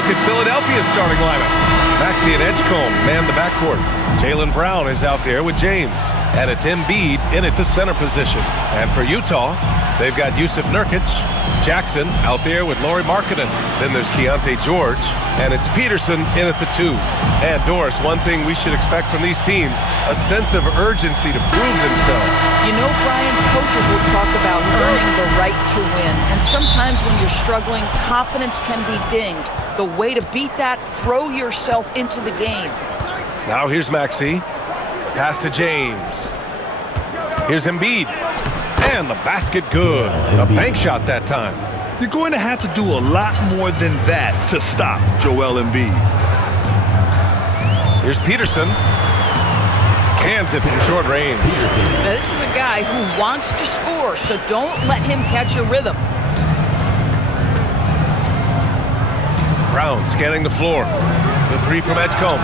look at Philadelphia's starting lineup. Maxey and Edgecombe man the backcourt. Jaylen Brown is out there with James. And it's Embiid in at the center position. And for Utah, they've got Yusuf Nurkic, Jackson out there with Lauri Markkanen. Then there's Keontae George, and it's Peterson in at the 2. And Doris, one thing we should expect from these teams, a sense of urgency to prove themselves. You know, Brian, coaches will talk about earning the right to win. And sometimes when you're struggling, confidence can be dinged. The way to beat that, throw yourself into the game. Now here's Maxey. Pass to James. Here's Embiid. And the basket good. A bank shot that time. You're going to have to do a lot more than that to stop Joel Embiid. Here's Peterson. Cans it from short range. Now, this is a guy who wants to score, so don't let him catch a rhythm. Brown scanning the floor. The 3 from Edgecombe.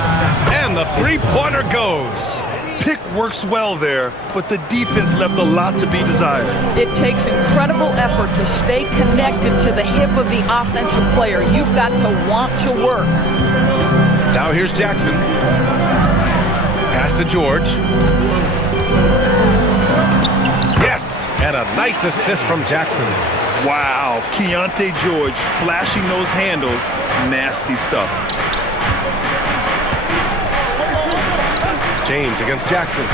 And the three-pointer goes. Pick works well there, but the defense left a lot to be desired. It takes incredible effort to stay connected to the hip of the offensive player. You've got to want to work. Now here's Jackson. Pass to George. Yes! And a nice assist from Jackson. Wow, Keontae George flashing those handles. Nasty stuff. James against Jackson.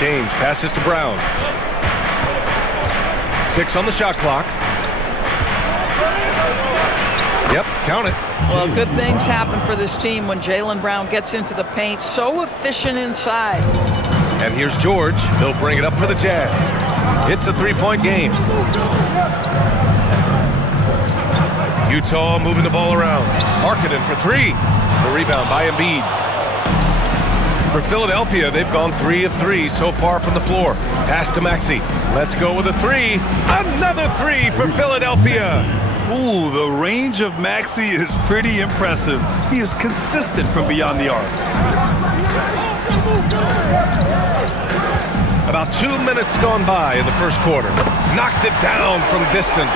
James passes to Brown. 6 on the shot clock. Yep, count it. Well, good things happen for this team when Jaylen Brown gets into the paint. So efficient inside. And here's George. He'll bring it up for the Jazz. It's a three-point game. Utah moving the ball around. Markkanen for 3. The rebound by Embiid. For Philadelphia, they've gone 3 of 3 so far from the floor. Pass to Maxey. Let's go with a 3. Another 3 for Philadelphia. Ooh, the range of Maxey is pretty impressive. He is consistent from beyond the arc. About 2 minutes gone by in the first quarter. Knocks it down from distance.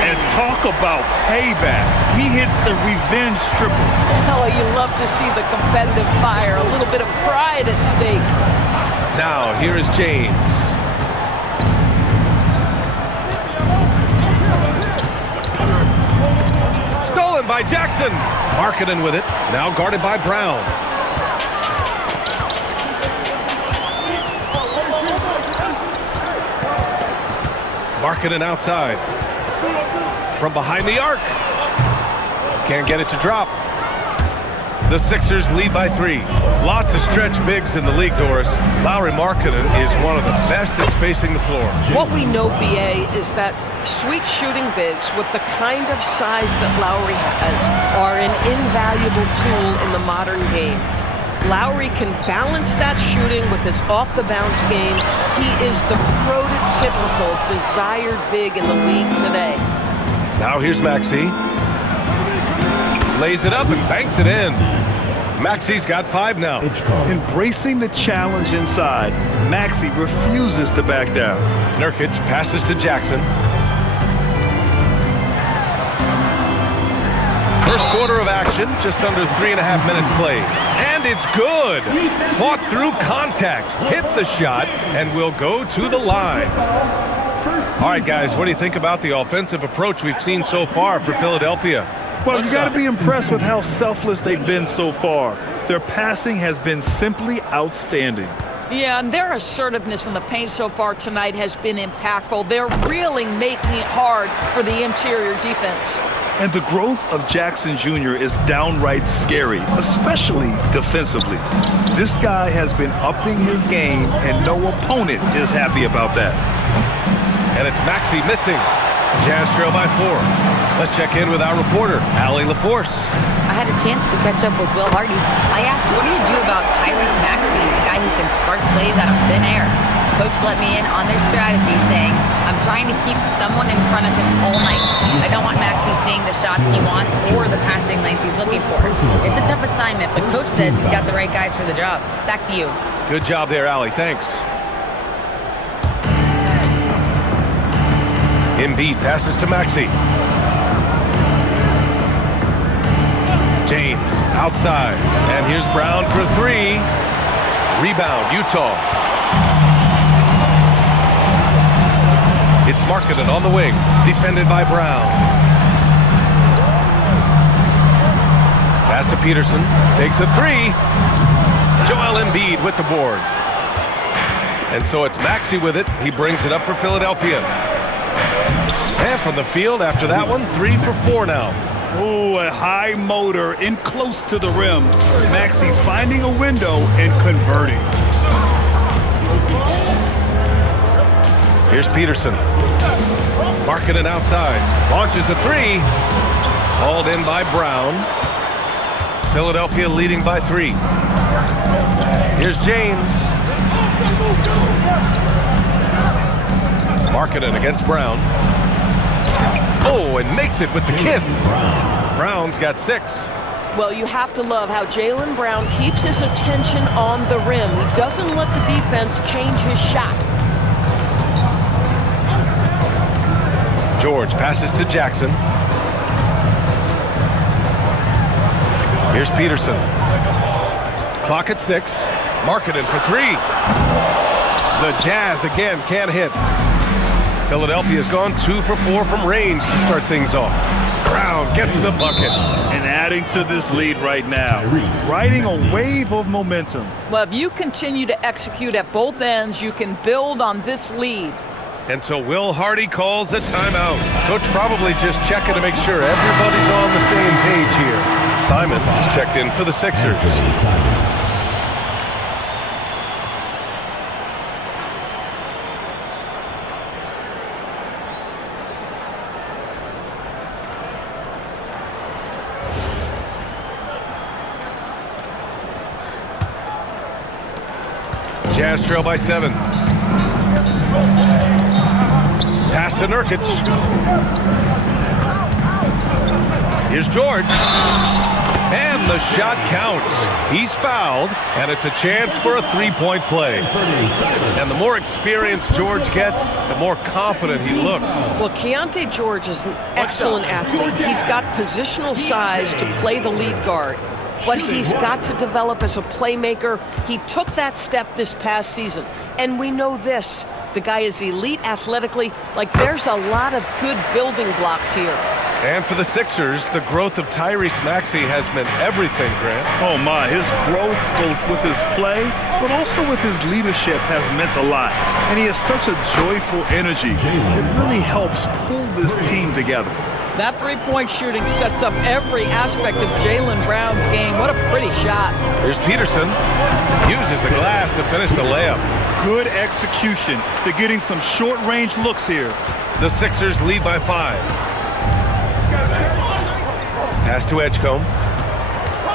And talk about payback. He hits the revenge triple. Oh, you love to see the competitive fire. A little bit of pride at stake. Now, here is James. Stolen by Jackson. Markkanen with it. Now guarded by Brown. Markkanen outside. From behind the arc. Can't get it to drop. The Sixers lead by 3. Lots of stretch bigs in the league, Doris. Lauri Markkanen is one of the best at spacing the floor. What we know, BA, is that sweet shooting bigs with the kind of size that Lauri has are an invaluable tool in the modern game. Lauri can balance that shooting with his off-the-bounce game. He is the prototypical desired big in the league today. Now here's Maxey. Lays it up and banks it in. Maxey's got 5 now. Embracing the challenge inside, Maxey refuses to back down. Nurkic passes to Jackson. First quarter of action, just under 3.5 minutes played. And it's good. Fought through contact, hit the shot, and will go to the line. All right, guys, what do you think about the offensive approach we've seen so far for Philadelphia? Well, you got to be impressed with how selfless they've been so far. Their passing has been simply outstanding. Yeah, and their assertiveness in the paint so far tonight has been impactful. They're really making it hard for the interior defense. And the growth of Jackson Jr. is downright scary, especially defensively. This guy has been upping his game, and no opponent is happy about that. And it's Maxey missing. Jazz trail by 4. Let's check in with our reporter, Allie LaForce. I had a chance to catch up with Will Hardy. I asked, what do you do about Tyrese Maxey, a guy who can spark plays out of thin air? Coach let me in on their strategy, saying, I'm trying to keep someone in front of him all night. I don't want Maxey seeing the shots he wants or the passing lanes he's looking for. It's a tough assignment, but Coach says he's got the right guys for the job. Back to you. Good job there, Allie. Thanks. Embiid passes to Maxey. James outside. And here's Brown for three. Rebound, Utah. It's Markkanen on the wing, defended by Brown. Pass to Peterson, takes a three. Joel Embiid with the board. And so it's Maxey with it. He brings it up for Philadelphia. And from the field after that one, 3 for 4 now. Oh, a high motor in close to the rim. Maxey finding a window and converting. Here's Peterson. Markkanen outside. Launches a three. Hauled in by Brown. Philadelphia leading by 3. Here's James. Markkanen against Brown. Oh, and makes it with the kiss. Brown's got 6. Well, you have to love how Jaylen Brown keeps his attention on the rim. He doesn't let the defense change his shot. George passes to Jackson. Here's Peterson. Clock at 6. Markkanen for 3. The Jazz again can't hit. Philadelphia's gone 2 for 4 from range to start things off. Brown gets the bucket. And adding to this lead right now. Riding a wave of momentum. Well, if you continue to execute at both ends, you can build on this lead. And so Will Hardy calls the timeout. Coach probably just checking to make sure everybody's on the same page here. Simons is checked in for the Sixers. Jazz trail by 7. Pass to Nurkic. Here's George. And the shot counts. He's fouled, and it's a chance for a three-point play. And the more experience George gets, the more confident he looks. Well, Keontae George is an excellent athlete. He's got positional size to play the lead guard, but he's got to develop as a playmaker. He took that step this past season, and we know this. The guy is elite athletically. Like, there's a lot of good building blocks here. And for the Sixers, the growth of Tyrese Maxey has meant everything, Grant. Oh my, his growth both with his play, but also with his leadership has meant a lot. And he has such a joyful energy. It really helps pull this team together. That three-point shooting sets up every aspect of Jaylen Brown's game. What a pretty shot. Here's Peterson. Uses the glass to finish the layup. Good execution. They're getting some short-range looks here. The Sixers lead by 5. Pass to Edgecombe.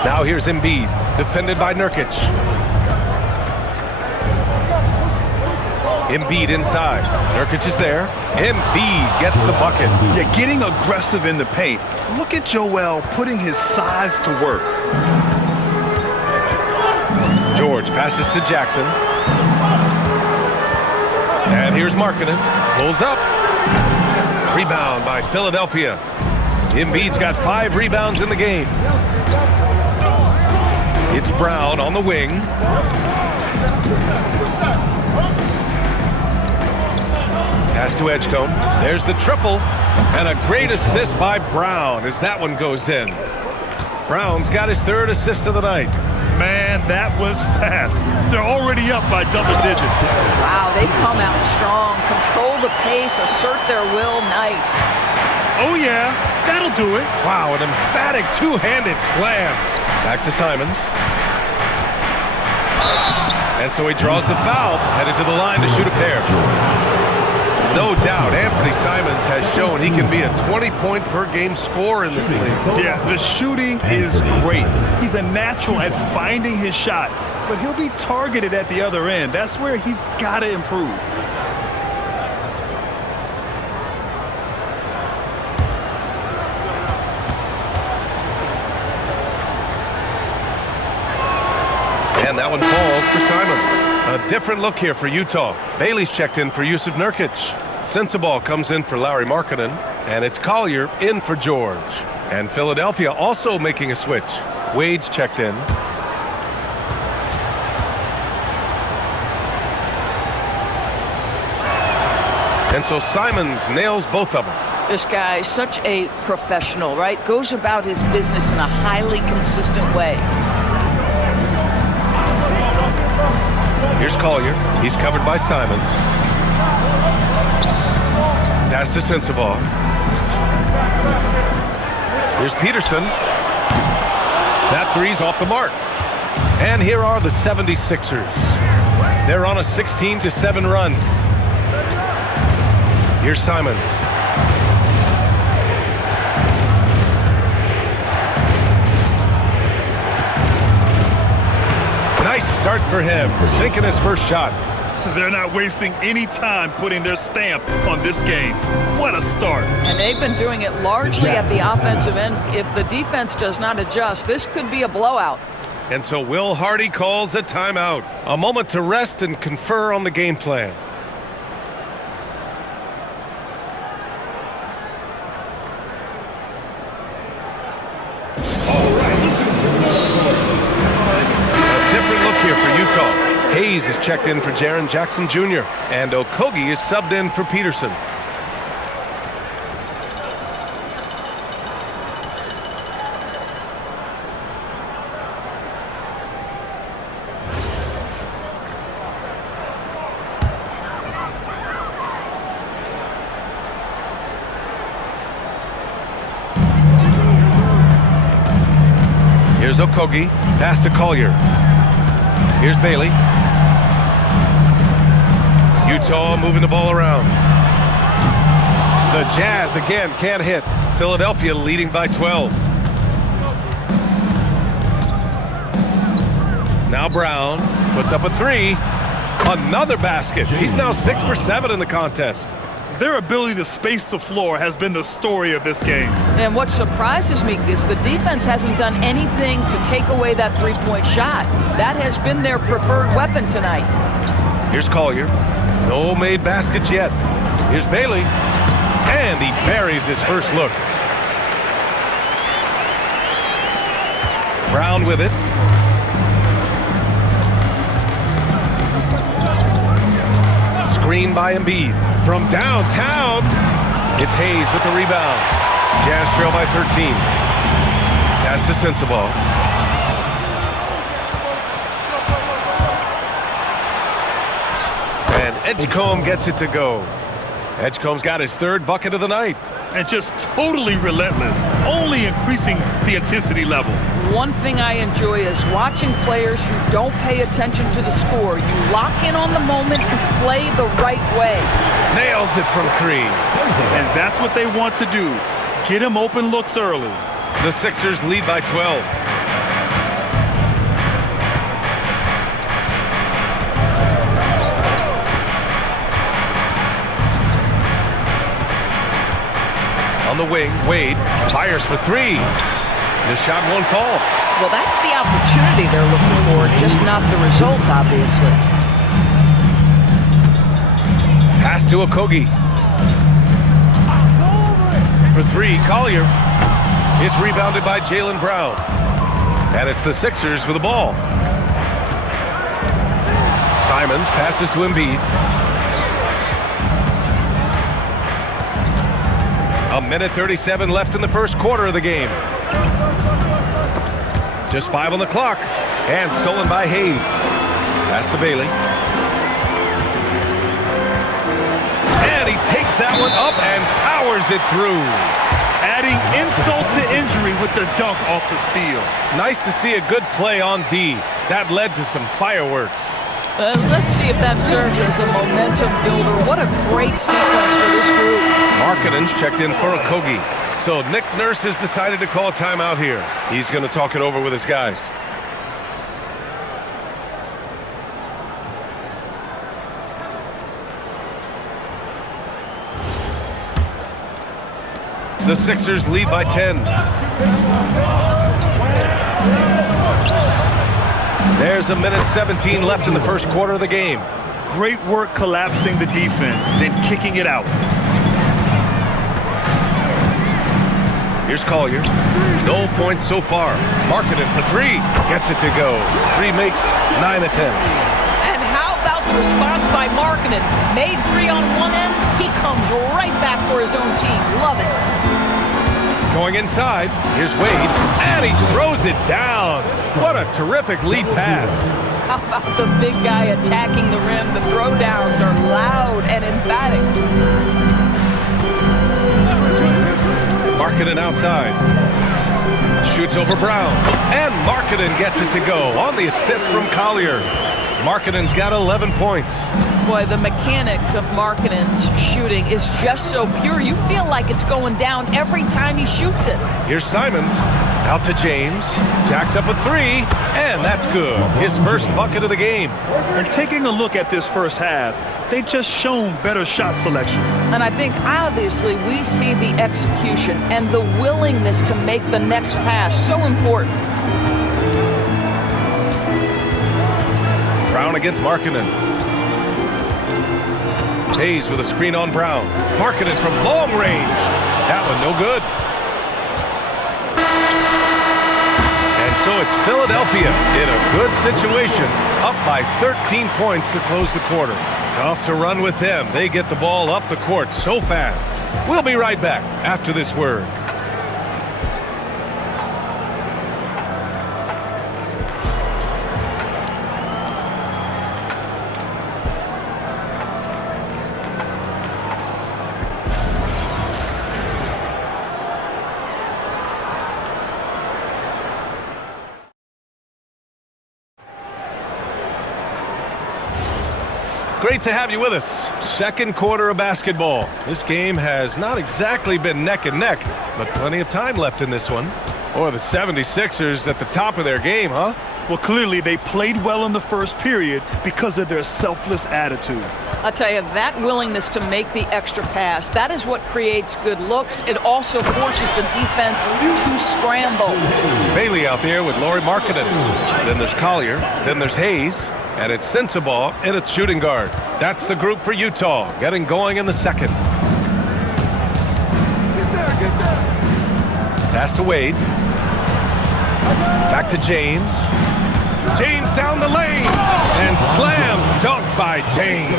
Now here's Embiid, defended by Nurkic. Embiid inside. Nurkic is there. Embiid gets the bucket. Yeah, getting aggressive in the paint. Look at Joel putting his size to work. George passes to Jackson. And here's Markkanen. Pulls up. Rebound by Philadelphia. Embiid's got 5 rebounds in the game. It's Brown on the wing. Pass to Edgecombe. There's the triple. And a great assist by Brown as that one goes in. Brown's got his 3rd assist of the night. Man, that was fast. They're already up by double digits. Wow, they've come out strong. Control the pace, assert their will. Nice. Oh, yeah, that'll do it. Wow, an emphatic two-handed slam. Back to Simons. And so he draws the foul, headed to the line to shoot a pair. No doubt, Anthony Simons has shown he can be a 20-point-per-game scorer in this league. Yeah, the shooting is great. He's a natural at finding his shot, but he'll be targeted at the other end. That's where he's got to improve. And that one falls for Simons. A different look here for Utah. Bailey's checked in for Yusuf Nurkic. Sensabaugh comes in for Lauri Markkanen. And it's Collier in for George. And Philadelphia also making a switch. Wade's checked in. And so Simons nails both of them. This guy is such a professional, right? Goes about his business in a highly consistent way. Here's Collier. He's covered by Simons. Pass to Sensabaugh. Here's Peterson. That three's off the mark. And here are the 76ers. They're on a 16-7 run. Here's Simons. Nice start for him, sinking his first shot. They're not wasting any time putting their stamp on this game. What a start. And they've been doing it largely at the offensive end. If the defense does not adjust, this could be a blowout. And so Will Hardy calls a timeout. A moment to rest and confer on the game plan. Here for Utah. Hayes is checked in for Jaren Jackson Jr. and Okogie is subbed in for Peterson. Here's Okogie, pass to Collier. Here's Bailey. Utah moving the ball around. The Jazz again can't hit. Philadelphia leading by 12. Now Brown puts up a three. Another basket. He's now 6 for 7 in the contest. Their ability to space the floor has been the story of this game. And what surprises me is the defense hasn't done anything to take away that three-point shot. That has been their preferred weapon tonight. Here's Collier. No made baskets yet. Here's Bailey. And he buries his first look. Brown with it. Screen by Embiid. From downtown, it's Hayes with the rebound. Jazz trail by 13. Pass to Sensabaugh. And Edgecombe gets it to go. Edgecombe's got his third bucket of the night. And just totally relentless, only increasing the intensity level. One thing I enjoy is watching players who don't pay attention to the score. You lock in on the moment and play the right way. Nails it from 3. And that's what they want to do. Get him open looks early. The Sixers lead by 12. On the wing, Wade fires for 3. The shot won't fall. Well, that's the opportunity they're looking for, just not the result, obviously. Pass to Okogie. For 3, Collier. It's rebounded by Jaylen Brown. And it's the Sixers with the ball. Simons passes to Embiid. A minute 37 left in the first quarter of the game. Just 5 on the clock. And stolen by Hayes. Pass to Bailey. And he takes that one up and powers it through. Adding insult to injury with the dunk off the steal. Nice to see a good play on D. That led to some fireworks. Let's see if that serves as a momentum builder. What a great sequence for this group. Markkanen's checked in for Okogie. So Nick Nurse has decided to call a timeout here. He's going to talk it over with his guys. The Sixers lead by 10. There's a minute 17 left in the first quarter of the game. Great work collapsing the defense, then kicking it out. Here's Collier. No points so far. Marketing for three. Gets it to go. Three makes 9 attempts. And how about the response by Markkanen? Made three on one end. He comes right back for his own team. Love it. Going inside. Here's Wade. And he throws it down. What a terrific lead pass. How about the big guy attacking the rim? The throwdowns are loud and emphatic. Markkanen outside. Shoots over Brown. And Markkanen gets it to go on the assist from Collier. Markkanen's got 11 points. Boy, the mechanics of Markkanen's shooting is just so pure. You feel like it's going down every time he shoots it. Here's Simons. Out to James. Jacks up a three. And that's good. His first bucket of the game. And taking a look at this first half, they've just shown better shot selection. And I think obviously we see the execution and the willingness to make the next pass so important. Brown against Markkanen. Hayes with a screen on Brown. Markkanen from long range. That one no good. And so it's Philadelphia in a good situation, up by 13 points to close the quarter. Tough to run with them. They get the ball up the court so fast. We'll be right back after this word. Great to have you with us. Second quarter of basketball. This game has not exactly been neck and neck, but plenty of time left in this one. Or the 76ers at the top of their game, huh? Well, clearly they played well in the first period because of their selfless attitude. I'll tell you, that willingness to make the extra pass, that is what creates good looks. It also forces the defense to scramble. Bailey out there with Lauri Markkanen. Then there's Collier. Then there's Hayes. And it's Sensabaugh in its shooting guard. That's the group for Utah, getting going in the second. Pass to Wade. Back to James. James down the lane. And slam dunk by James.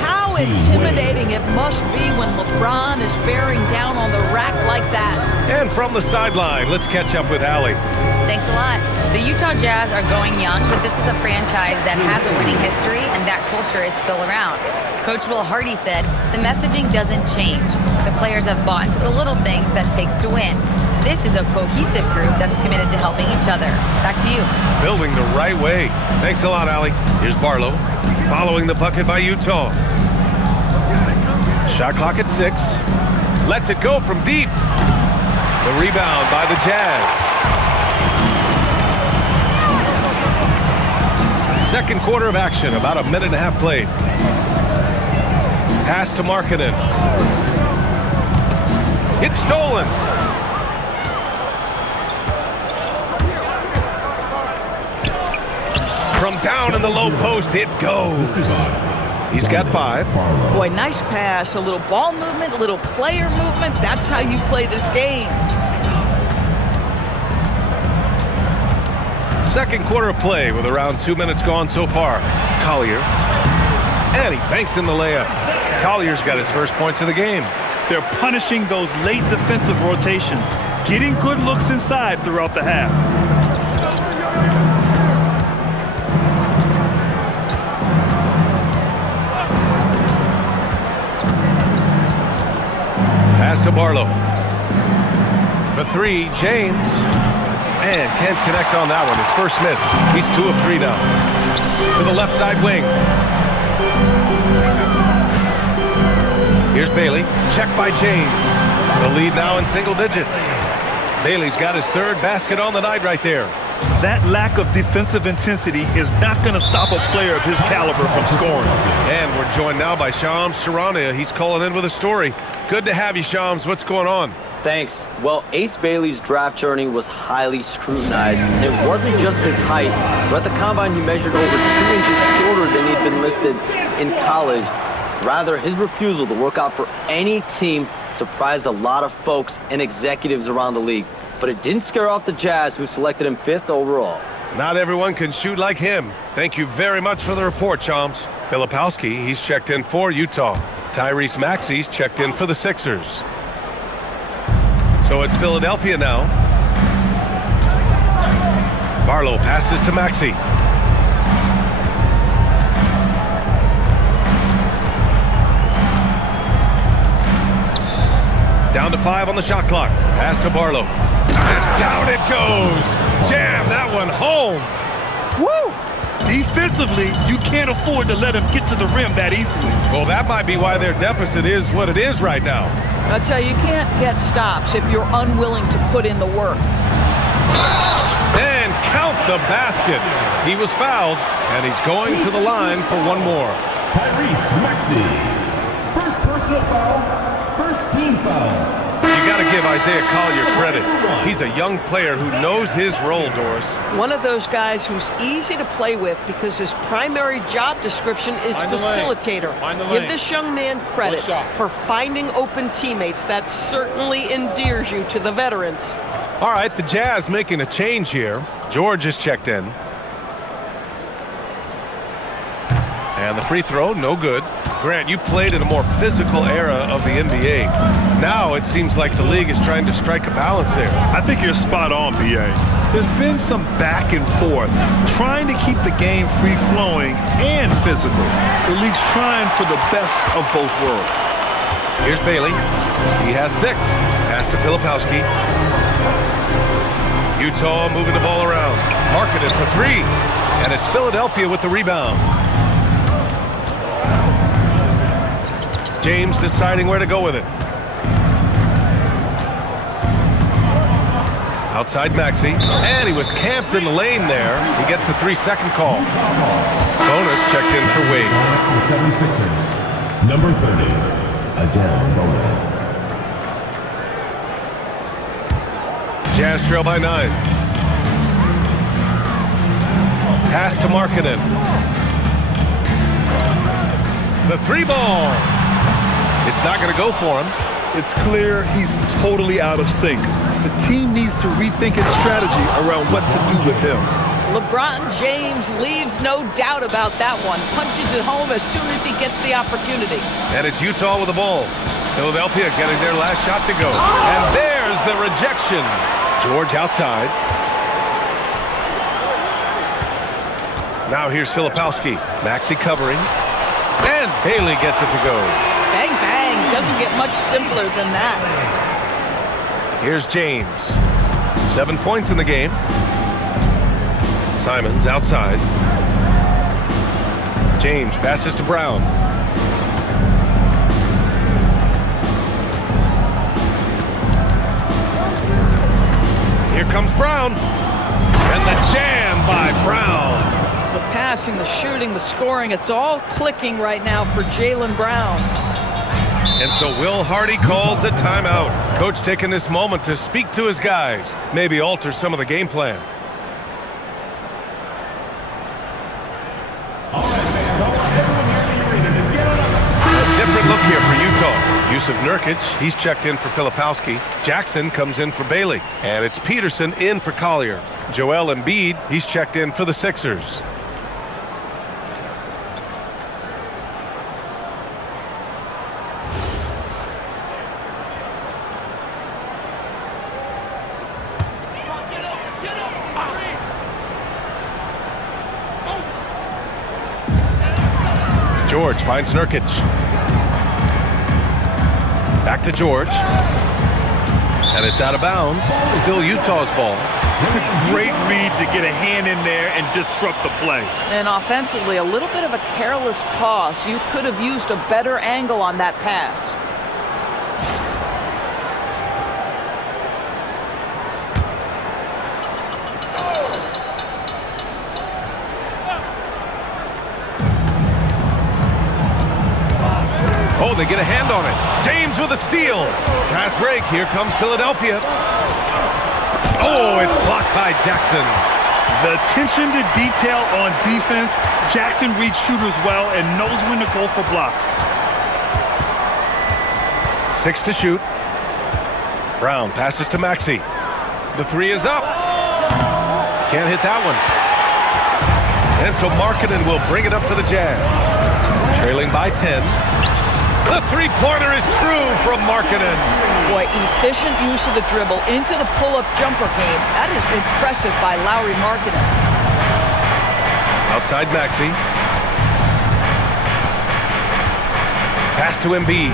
How intimidating it must be when LeBron is bearing down on the rack like that. And from the sideline, let's catch up with Allie. Thanks a lot. The Utah Jazz are going young, but this is a franchise that has a winning history, and that culture is still around. Coach Will Hardy said, the messaging doesn't change. The players have bought into the little things that takes to win. This is a cohesive group that's committed to helping each other. Back to you. Building the right way. Thanks a lot, Allie. Here's Barlow, following the bucket by Utah. Shot clock at 6. Lets it go from deep. The rebound by the Jazz. Second quarter of action, about a minute and a half played. Pass to Markkanen. It's stolen. From down in the low post, it goes. He's got 5. Boy, nice pass, a little ball movement, a little player movement. That's how you play this game. Second quarter of play with around 2 minutes gone so far. Collier. And he banks in the layup. Collier's got his first points of the game. They're punishing those late defensive rotations, getting good looks inside throughout the half. Pass to Barlow. For 3, James. And can't connect on that one. His first miss. He's 2 of 3 now. To the left side wing. Here's Bailey. Check by James. The lead now in single digits. Bailey's got his third basket on the night right there. That lack of defensive intensity is not going to stop a player of his caliber from scoring. And we're joined now by Shams Charania. He's calling in with a story. Good to have you, Shams. What's going on? Thanks. Well, Ace Bailey's draft journey was highly scrutinized. It wasn't just his height, but at the combine he measured over 2 inches shorter than he'd been listed in college. Rather, his refusal to work out for any team surprised a lot of folks and executives around the league. But it didn't scare off the Jazz, who selected him 5th overall. Not everyone can shoot like him. Thank you very much for the report, Chomps. Filipowski, he's checked in for Utah. Tyrese Maxey's checked in for the Sixers. So it's Philadelphia now. Barlow passes to Maxey. Down to 5 on the shot clock. Pass to Barlow. And down it goes. Jam that one home. Woo! Defensively, you can't afford to let him get to the rim that easily. Well, that might be why their deficit is what it is right now. I'll tell you, you can't get stops if you're unwilling to put in the work. And count the basket. He was fouled, and he's going to the line for one more. Tyrese Maxey. First personal foul, first team foul. You got to give Isaiah Collier credit. He's a young player who knows his role, Doris. One of those guys who's easy to play with because his primary job description is facilitator. Give this young man credit for finding open teammates. That certainly endears you to the veterans. All right, the Jazz making a change here. George is checked in. And the free throw, no good. Grant, you played in a more physical era of the NBA. Now it seems like the league is trying to strike a balance there. I think you're spot on, B.A. There's been some back and forth, trying to keep the game free-flowing and physical. The league's trying for the best of both worlds. Here's Bailey. He has 6. Pass to Filipowski. Utah moving the ball around. Marketed for 3. And it's Philadelphia with the rebound. James deciding where to go with it. Outside Maxey. And he was camped in the lane there. He gets a 3-second call. Bonus checked in for Wade. The 76ers. Number 30. Adele Bonus. Jazz trail by 9. Pass to Markkanen. The 3-ball. It's not going to go for him. It's clear he's totally out of sync. The team needs to rethink its strategy around what to do with him. LeBron James leaves no doubt about that one. Punches it home as soon as he gets the opportunity. And it's Utah with the ball. Philadelphia getting their last shot to go. And there's the rejection. George outside. Now here's Filipowski. Maxey covering. And Bailey gets it to go. Bang, bang. Doesn't get much simpler than that. Here's James. 7 points in the game. Simons outside. James passes to Brown. Here comes Brown. And the jam by Brown. The passing, the shooting, the scoring, it's all clicking right now for Jaylen Brown. And so Will Hardy calls the timeout. Coach taking this moment to speak to his guys, maybe alter some of the game plan. All right, fans. All right, everyone here in the arena to get on up. A different look here for Utah. Yusuf Nurkic, he's checked in for Filipowski. Jackson comes in for Bailey. And it's Peterson in for Collier. Joel Embiid, he's checked in for the Sixers. George finds Nurkic. Back to George. And it's out of bounds. Still Utah's ball. Great read to get a hand in there and disrupt the play. And offensively, a little bit of a careless toss. You could have used a better angle on that pass. Oh, they get a hand on it. James with a steal. Fast break. Here comes Philadelphia. Oh, it's blocked by Jackson. The attention to detail on defense. Jackson reads shooters well and knows when to go for blocks. 6 to shoot. Brown passes to Maxey. The three is up. Can't hit that one. And so Markkanen will bring it up for the Jazz. Trailing by 10. The three-pointer is true from Markkanen. Boy, efficient use of the dribble into the pull-up jumper game. That is impressive by Lauri Markkanen. Outside Maxey. Pass to Embiid.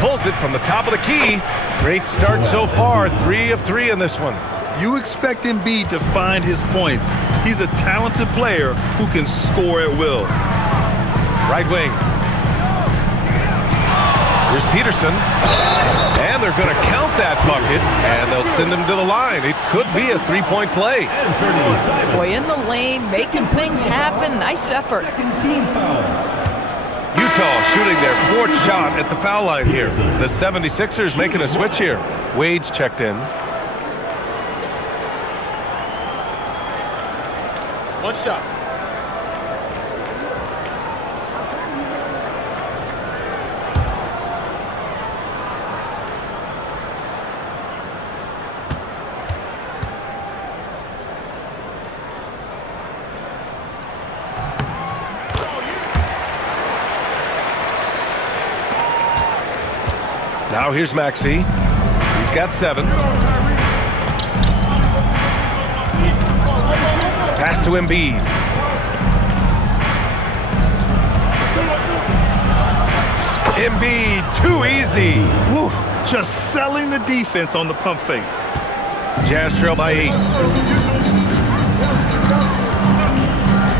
Pulls it from the top of the key. Great start so far. 3 of 3 in this one. You expect Embiid to find his points. He's a talented player who can score at will. Right wing. Here's Peterson. And they're going to count that bucket, and they'll send him to the line. It could be a three-point play. Boy, in the lane, making things happen. Nice effort. Utah shooting their 4th shot at the foul line here. The 76ers making a switch here. Wade's checked in. What's up? Now here's Maxey. He's got 7. Pass to Embiid. Embiid, too easy. Woo, just selling the defense on the pump fake. Jazz trail by 8.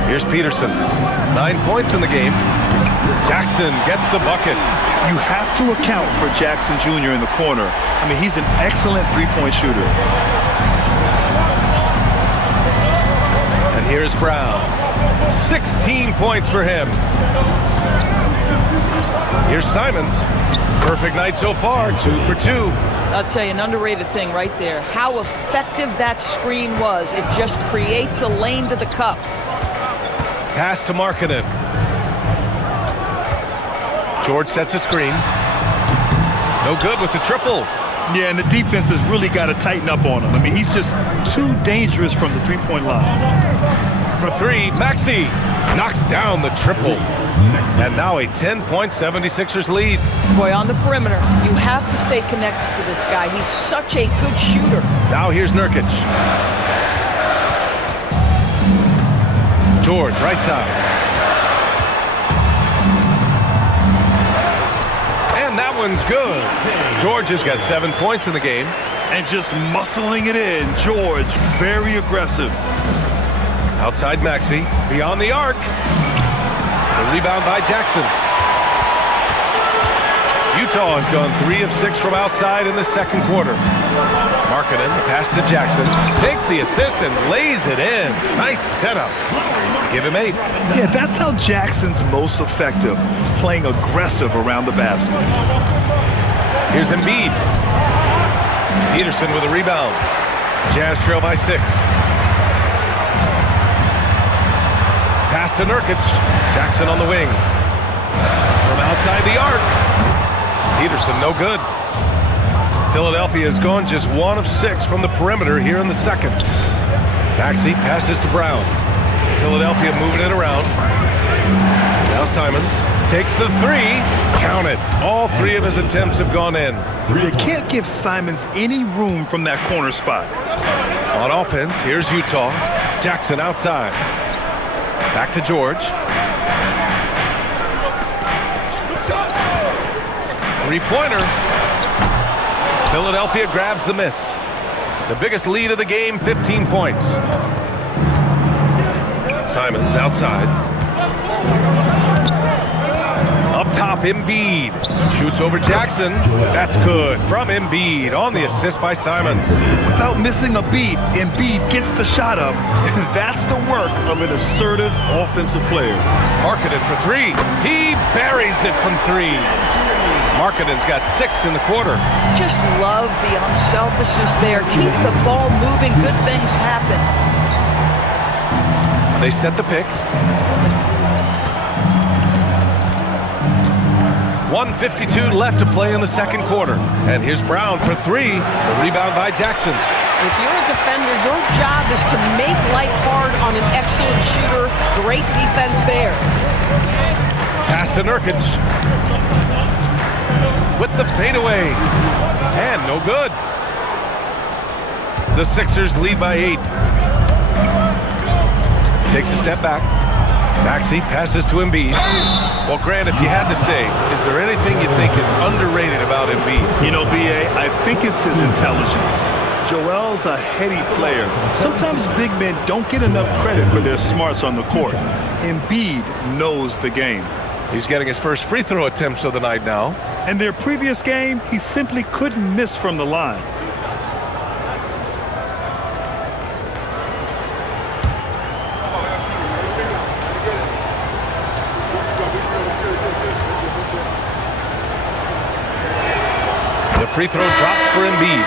Here's Peterson. 9 points in the game. Jackson gets the bucket. You have to account for Jackson Jr. in the corner. I mean, he's an excellent three-point shooter. And here's Brown. 16 points for him. Here's Simons. Perfect night so far, 2 for 2. I'll tell you, an underrated thing right there. How effective that screen was. It just creates a lane to the cup. Pass to Markkanen. George sets a screen. No good with the triple. Yeah, and the defense has really got to tighten up on him. I mean, he's just too dangerous from the three-point line. For 3, Maxey knocks down the triple. And now a 10-point 76ers lead. Boy, on the perimeter, you have to stay connected to this guy. He's such a good shooter. Now here's Nurkic. George, right side. And that one's good. George has got 7 points in the game. And just muscling it in. George, very aggressive. Outside Maxey, beyond the arc. The rebound by Jackson. Utah has gone 3 of 6 from outside in the second quarter. Markkanen, the pass to Jackson. Takes the assist and lays it in. Nice setup. Give him 8. Yeah, that's how Jackson's most effective, playing aggressive around the basket. Here's Embiid. Peterson with a rebound. Jazz trail by 6. Pass to Nurkic. Jackson on the wing. From outside the arc. Peterson, no good. Philadelphia has gone just 1 of 6 from the perimeter here in the second. Maxey passes to Brown. Philadelphia moving it around. Now Simons takes the 3. Count it. All 3 of his attempts have gone in. You can't give Simons any room from that corner spot. On offense, here's Utah. Jackson outside. Back to George. 3-pointer. Philadelphia grabs the miss. The biggest lead of the game, 15 points. Simons outside. Up top, Embiid. Shoots over Jackson. That's good from Embiid on the assist by Simons. Without missing a beat, Embiid gets the shot up, and that's the work of an assertive offensive player. Markkanen for 3. He buries it from 3. Markkanen's got 6 in the quarter. Just love the unselfishness there. Keep the ball moving. Good things happen. They set the pick. 1:52 left to play in the second quarter. And here's Brown for three. The rebound by Jackson. If you're a defender, your job is to make life hard on an excellent shooter. Great defense there. Pass to Nurkic. With the fadeaway. And no good. The Sixers lead by 8. Takes a step back. Maxey passes to Embiid. Well, Grant, if you had to say, is there anything you think is underrated about Embiid? You know, B.A., I think it's his intelligence. Joel's a heady player. Sometimes big men don't get enough credit for their smarts on the court. Embiid knows the game. He's getting his first free throw attempts of the night now. In their previous game, he simply couldn't miss from the line. The free throw drops for Embiid.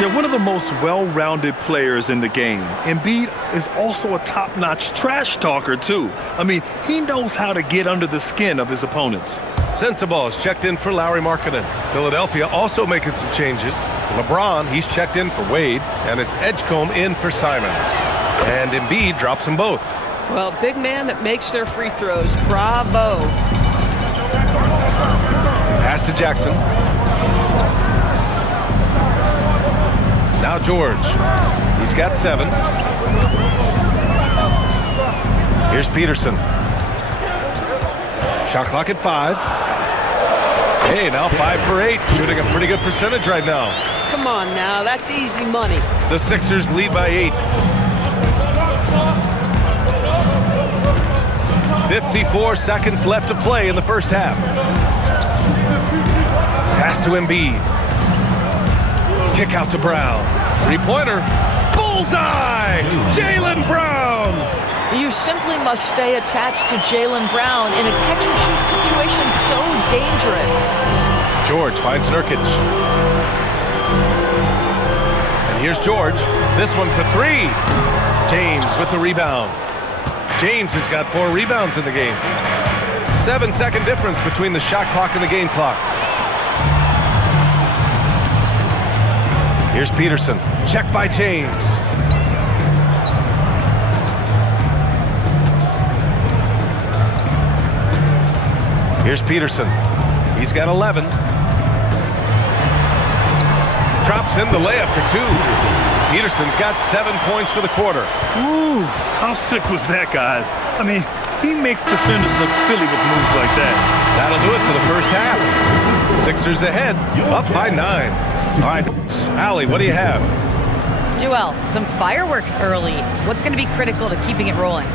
They're one of the most well-rounded players in the game. Embiid is also a top-notch trash talker, too. I mean, he knows how to get under the skin of his opponents. Sensabaugh is checked in for Lauri Markkanen. Philadelphia also making some changes. LeBron, he's checked in for Wade, and it's Edgecombe in for Simons. And Embiid drops them both. Well, big man that makes their free throws. Bravo. Pass to Jackson. Now George. He's got 7. Here's Peterson. Shot clock at 5. Hey, now 5 for 8. Shooting a pretty good percentage right now. Come on now, that's easy money. The Sixers lead by 8. 54 seconds left to play in the first half. Pass to Embiid. Kick out to Brown. Three-pointer. Bullseye! Jaylen Brown! You simply must stay attached to Jaylen Brown in a catch-and-shoot situation so dangerous. George finds Nurkic. And here's George. This one for 3. James with the rebound. James has got 4 rebounds in the game. 7-second difference between the shot clock and the game clock. Here's Peterson. Check by James. Here's Peterson. He's got 11. Drops in the layup for 2. Peterson's got 7 points for the quarter. Ooh, how sick was that, guys? I mean, he makes defenders look silly with moves like that. That'll do it for the first half. Sixers ahead, up by 9. All right, Allie, what do you have? Joel, some fireworks early. What's going to be critical to keeping it rolling?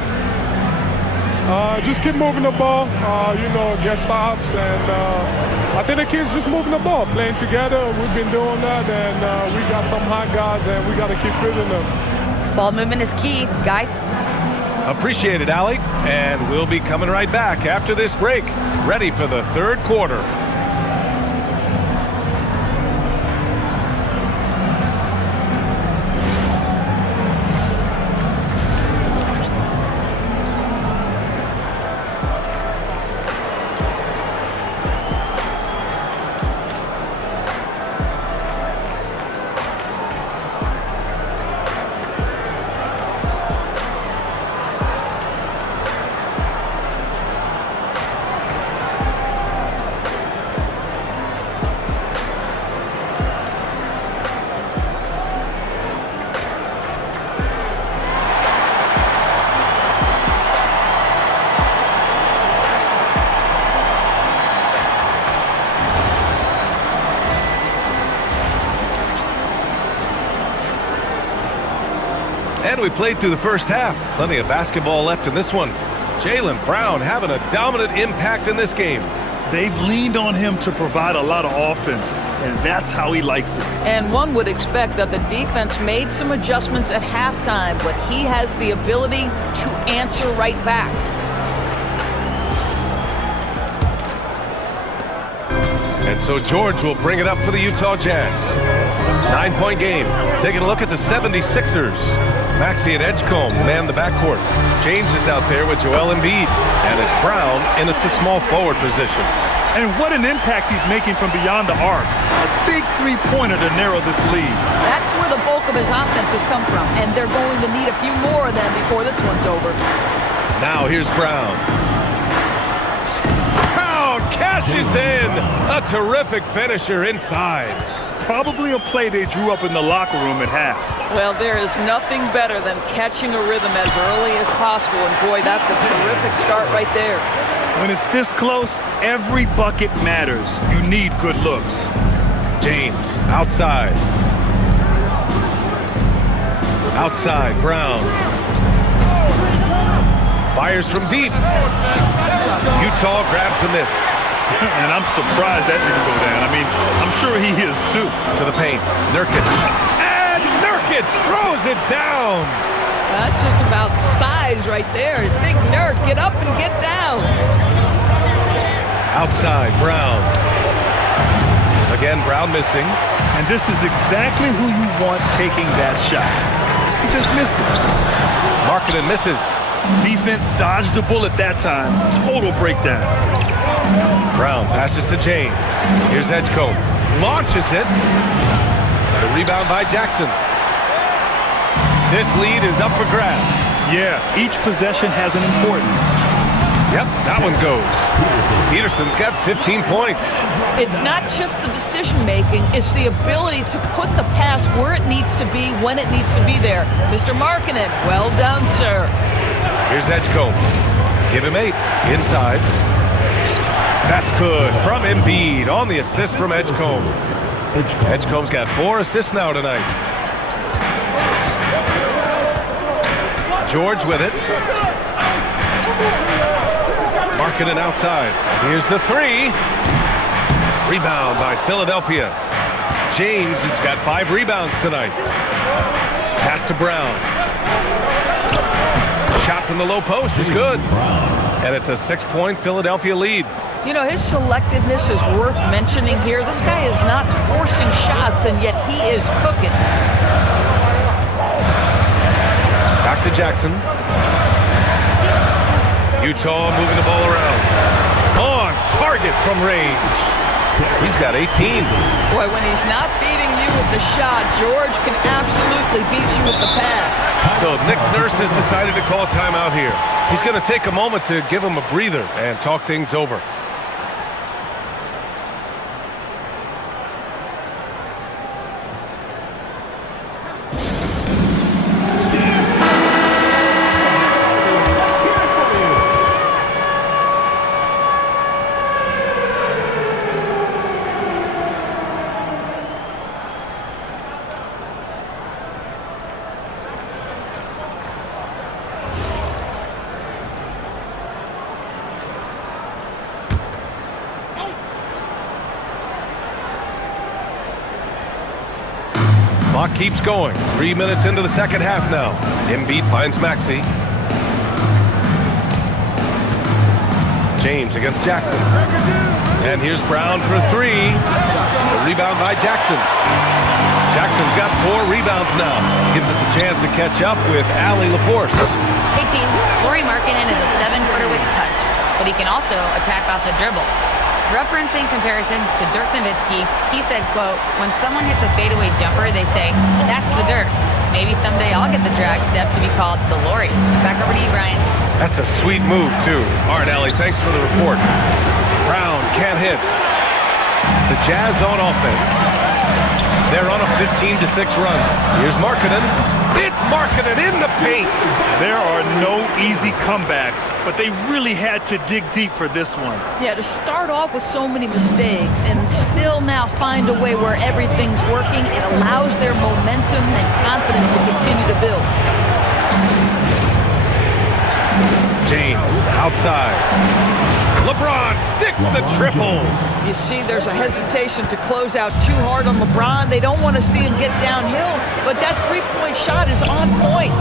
Just keep moving the ball, get stops, and I think the kids just moving the ball, playing together. We've been doing that, and we got some hot guys, and we got to keep fielding them. Ball movement is key, guys. Appreciate it, Allie. And we'll be coming right back after this break, ready for the third quarter. And we played through the first half. Plenty of basketball left in this one. Jaylen Brown having a dominant impact in this game. They've leaned on him to provide a lot of offense, and that's how he likes it. And one would expect that the defense made some adjustments at halftime, but he has the ability to answer right back. And so George will bring it up for the Utah Jazz. 9-point game. Taking a look at the 76ers. Maxey and Edgecombe man the backcourt. James is out there with Joel Embiid. And it's Brown in at the small forward position. And what an impact he's making from beyond the arc. A big three-pointer to narrow this lead. That's where the bulk of his offense has come from, and they're going to need a few more of them before this one's over. Now here's Brown. Brown cashes in. A terrific finisher inside. Probably a play they drew up in the locker room at half. Well, there is nothing better than catching a rhythm as early as possible, and boy, that's a terrific start right there. When it's this close, every bucket matters. You need good looks. James, outside. Outside, Brown. Fires from deep. Utah grabs the miss. And I'm surprised that didn't go down. I mean, I'm sure he is too. To the paint, Nurkic. And Nurkic throws it down. That's just about size right there. Big Nurk, get up and get down. Outside, Brown. Again, Brown missing. And this is exactly who you want taking that shot. He just missed it. Markkanen misses. Defense dodged the bullet that time. Total breakdown. Brown passes to James. Here's Edgecombe. Launches it. The rebound by Jackson. This lead is up for grabs. Yeah, each possession has an importance. Yep, that one goes. Peterson's got 15 points. It's not just the decision-making, it's the ability to put the pass where it needs to be, when it needs to be there. Mr. Markkanen, well done, sir. Here's Edgecombe. Give him 8. Inside. That's good from Embiid on the assist from Edgecombe. Edgecombe's got 4 assists now tonight. George with it. Markkanen outside. Here's the 3. Rebound by Philadelphia. James has got 5 rebounds tonight. Pass to Brown. Shot from the low post is good. And it's a 6-point Philadelphia lead. You know, his selectiveness is worth mentioning here. This guy is not forcing shots, and yet he is cooking. Back to Jackson. Utah moving the ball around. On target from range. He's got 18. Boy, when he's not beating you with the shot, George can absolutely beat you with the pass. So Nick Nurse has decided to call timeout here. He's going to take a moment to give him a breather and talk things over. Clock keeps going. 3 minutes into the second half now. Embiid finds Maxey. James against Jackson. And here's Brown for 3. A rebound by Jackson. Jackson's got 4 rebounds now. Gives us a chance to catch up with Allie LaForce. Hey team, Lauri Markkanen is a 7-footer with touch, but he can also attack off the dribble. Referencing comparisons to Dirk Nowitzki, he said, quote, when someone hits a fadeaway jumper, they say, that's the Dirk. Maybe someday I'll get the drag step to be called the Lauri. Back over to you, Brian. That's a sweet move, too. All right, Allie, thanks for the report. Brown can't hit. The Jazz on offense. They're on a 15-6 run. Here's Markkanen. It's Markkanen in the paint. There are no easy comebacks, but they really had to dig deep for this one. Yeah, to start off with so many mistakes and still now find a way where everything's working, it allows their momentum and confidence to continue to build. James outside. LeBron sticks the triple. You see there's a hesitation to close out too hard on LeBron. They don't want to see him get downhill, but that three-point shot is on point.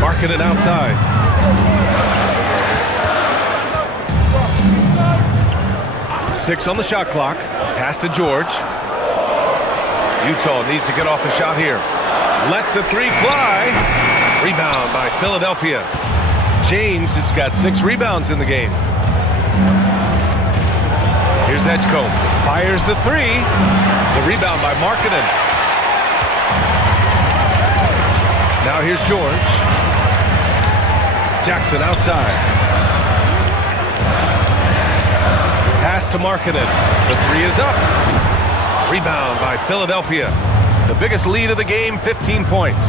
Markkanen outside. Six on the shot clock. Pass to George. Utah needs to get off a shot here. Lets the three fly. Rebound by Philadelphia. James has got 6 rebounds in the game. Here's Edgecombe. Fires the three. The rebound by Markkanen. Now here's George. Jackson outside. Pass to Markkanen. The three is up. Rebound by Philadelphia. The biggest lead of the game, 15 points.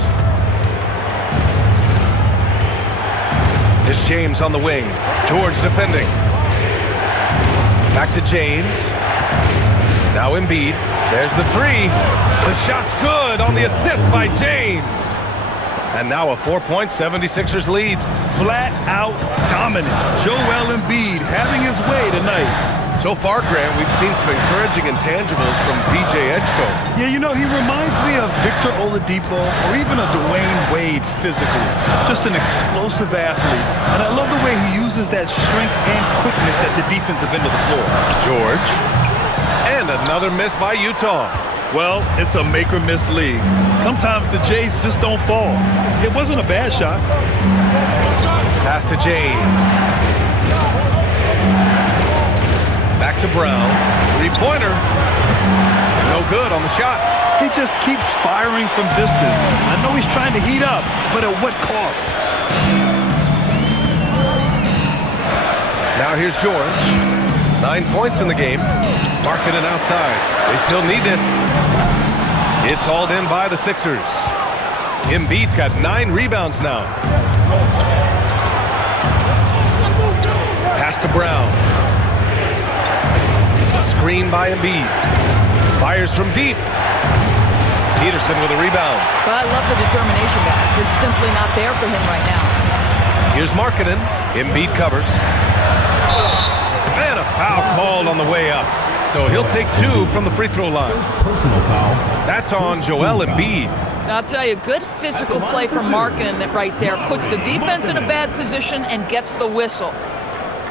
It's James on the wing. George defending. Back to James. Now Embiid. There's the three. The shot's good on the assist by James. And now a 4-point 76ers lead. Flat out dominant. Joel Embiid having his way tonight. So far, Grant, we've seen some encouraging intangibles from VJ Edgecombe. Yeah, you know, he reminds me of Victor Oladipo or even a Dwayne Wade physically. Just an explosive athlete. And I love the way he uses that strength and quickness at the defensive end of the floor. George. And another miss by Utah. Well, it's a make-or-miss league. Sometimes the Jays just don't fall. It wasn't a bad shot. Pass to James. Back to Brown. Three-pointer. No good on the shot. He just keeps firing from distance. I know he's trying to heat up, but at what cost? Now here's George. 9 points in the game. Markkanen outside. They still need this. It's hauled in by the Sixers. Embiid's got 9 rebounds now. Pass to Brown. Screen by Embiid. Fires from deep. Peterson with a rebound. But I love the determination, guys. It's simply not there for him right now. Here's Markkanen. Embiid covers. And a foul called on the way up. So he'll take 2 from the free throw line. Personal foul. That's on Joel Embiid. I'll tell you, good physical play from Markkanen that right there puts the defense in a bad position and gets the whistle.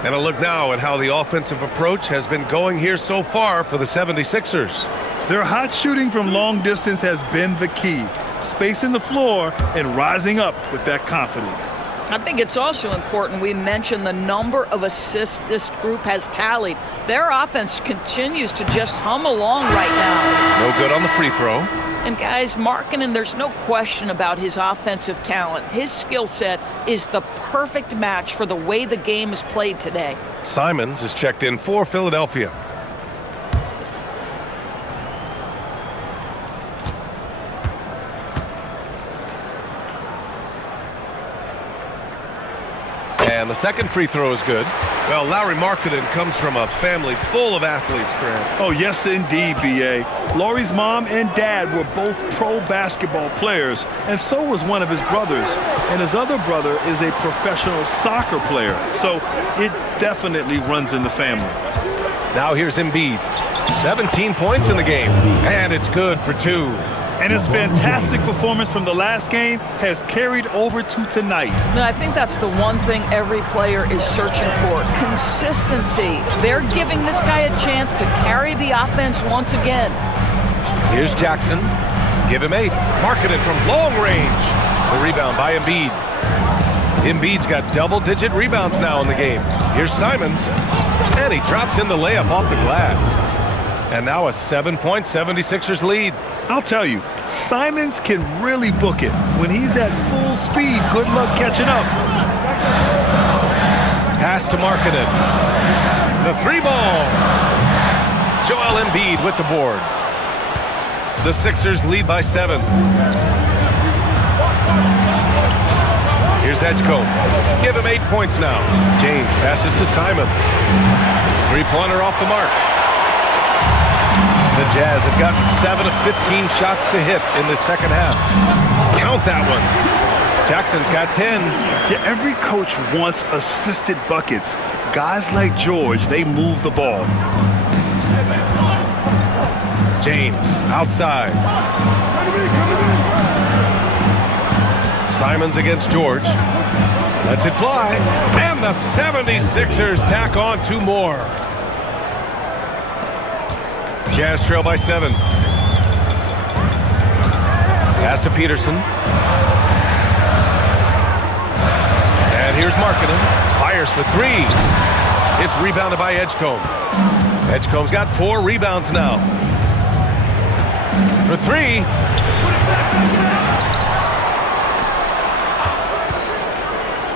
And a look now at how the offensive approach has been going here so far for the 76ers. Their hot shooting from long distance has been the key. Spacing the floor and rising up with that confidence. I think it's also important we mention the number of assists this group has tallied. Their offense continues to just hum along right now. No good on the free throw. And guys, Markkanen, there's no question about his offensive talent. His skill set is the perfect match for the way the game is played today. Simons is checked in for Philadelphia. And the second free throw is good. Well, Lauri Markkanen comes from a family full of athletes, Grant. Oh, yes, indeed, B.A. Lauri's mom and dad were both pro basketball players, and so was one of his brothers. And his other brother is a professional soccer player, so it definitely runs in the family. Now here's Embiid. 17 points in the game, and it's good for 2. And his fantastic performance from the last game has carried over to tonight. No, I think that's the one thing every player is searching for. Consistency. They're giving this guy a chance to carry the offense once again. Here's Jackson. Give him 8. Markkanen from long range. The rebound by Embiid. Embiid's got double-digit rebounds now in the game. Here's Simons. And he drops in the layup off the glass. And now a 7-point 76ers lead. I'll tell you, Simons can really book it. When he's at full speed, good luck catching up. Pass to Markkanen. The 3-ball. Joel Embiid with the board. The Sixers lead by 7. Here's Edgecombe. Give him 8 points now. James passes to Simons. 3-pointer off the mark. The Jazz have gotten 7 of 15 shots to hit in the second half. Count that one. Jackson's got 10. Yeah, every coach wants assisted buckets. Guys like George, they move the ball. James outside. Simons against George. Lets it fly. And the 76ers tack on 2 more. Jazz trail by 7. Pass to Peterson. And here's Markkanen. Fires for three. It's rebounded by Edgecombe. Edgecombe's got 4 rebounds now. For three.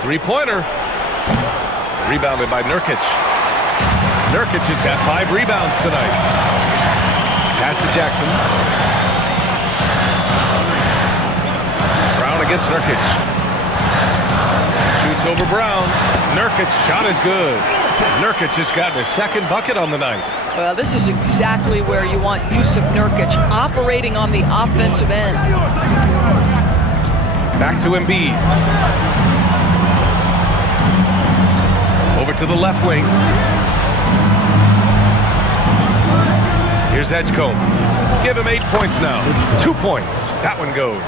Three-pointer. Rebounded by Nurkic. Nurkic has got 5 rebounds tonight. Pass to Jackson. Brown against Nurkic. Shoots over Brown. Nurkic shot is good. Nurkic has gotten his 2nd bucket on the night. Well, this is exactly where you want Yusuf Nurkic operating on the offensive end. Back to Embiid. Over to the left wing. Here's Edgecombe. Give him 8 points now. 2 points. That one goes.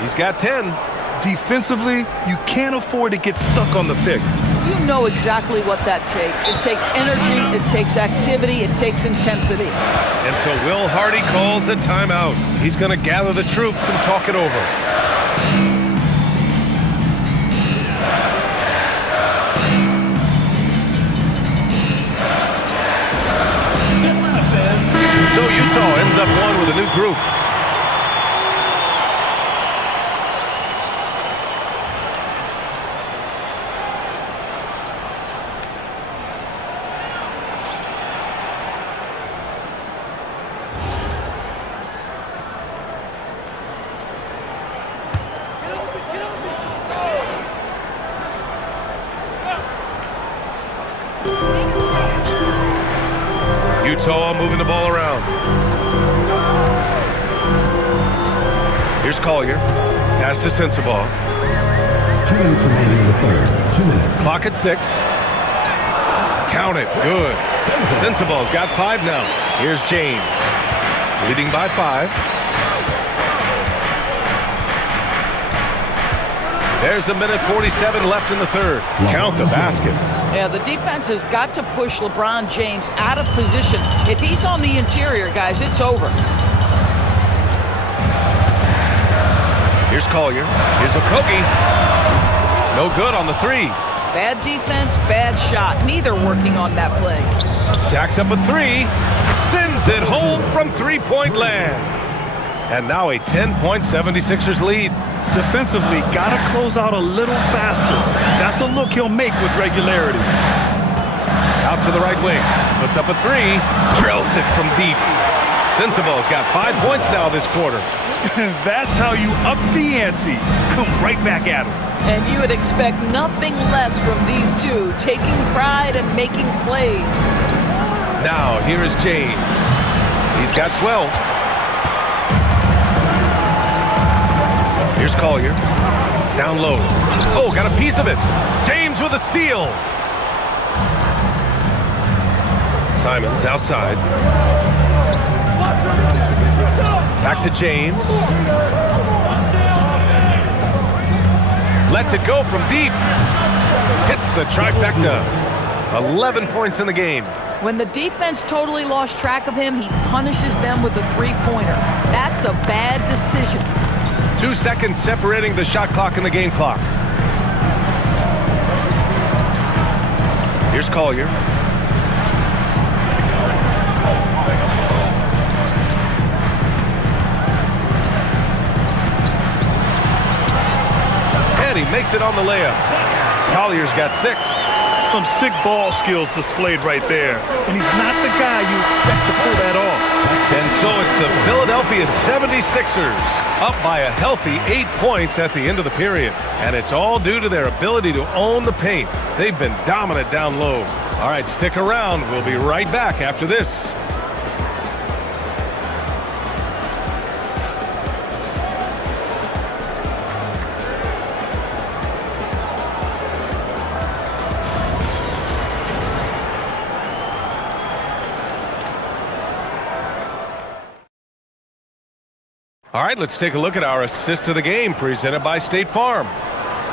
He's got 10. Defensively, you can't afford to get stuck on the pick. You know exactly what that takes. It takes energy, it takes activity, it takes intensity. And so Will Hardy calls the timeout. He's going to gather the troops and talk it over. So Utah ends up one with a new group. Utah moving the ball around. Here's Collier. Pass to Sensabaugh. 2 minutes remaining in the third. 2 minutes. Clock at 6. Count it. Good. Sensabaugh's got 5 now. Here's James. Leading by 5. There's 1:47 left in the third. Count the basket. Yeah, the defense has got to push LeBron James out of position. If he's on the interior, guys, it's over. Here's Collier. Here's Okogie. No good on the 3. Bad defense, bad shot. Neither working on that play. Jacks up a 3. Sends it home from three-point land. And now a 10-point 76ers lead. Defensively, got to close out a little faster. That's a look he'll make with regularity. Out to the right wing. Puts up a 3. Drills it from deep. Sensabaugh's got 5 points now this quarter. That's how you up the ante. Come right back at him. And you would expect nothing less from these two, taking pride and making plays. Now, here is James. He's got 12. Here's Collier. Down low. Oh, got a piece of it. James with a steal. Simons outside. Back to James. Lets it go from deep. Hits the trifecta. 11 points in the game. When the defense totally lost track of him, he punishes them with a three-pointer. That's a bad decision. 2 seconds separating the shot clock and the game clock. Here's Collier. And he makes it on the layup. Collier's got 6. Some sick ball skills displayed right there. And he's not the guy you expect to pull that off. And so it's the Philadelphia 76ers up by a healthy 8 points at the end of the period. And it's all due to their ability to own the paint. They've been dominant down low. All right, stick around. We'll be right back after this. All right, let's take a look at our assist of the game presented by State Farm.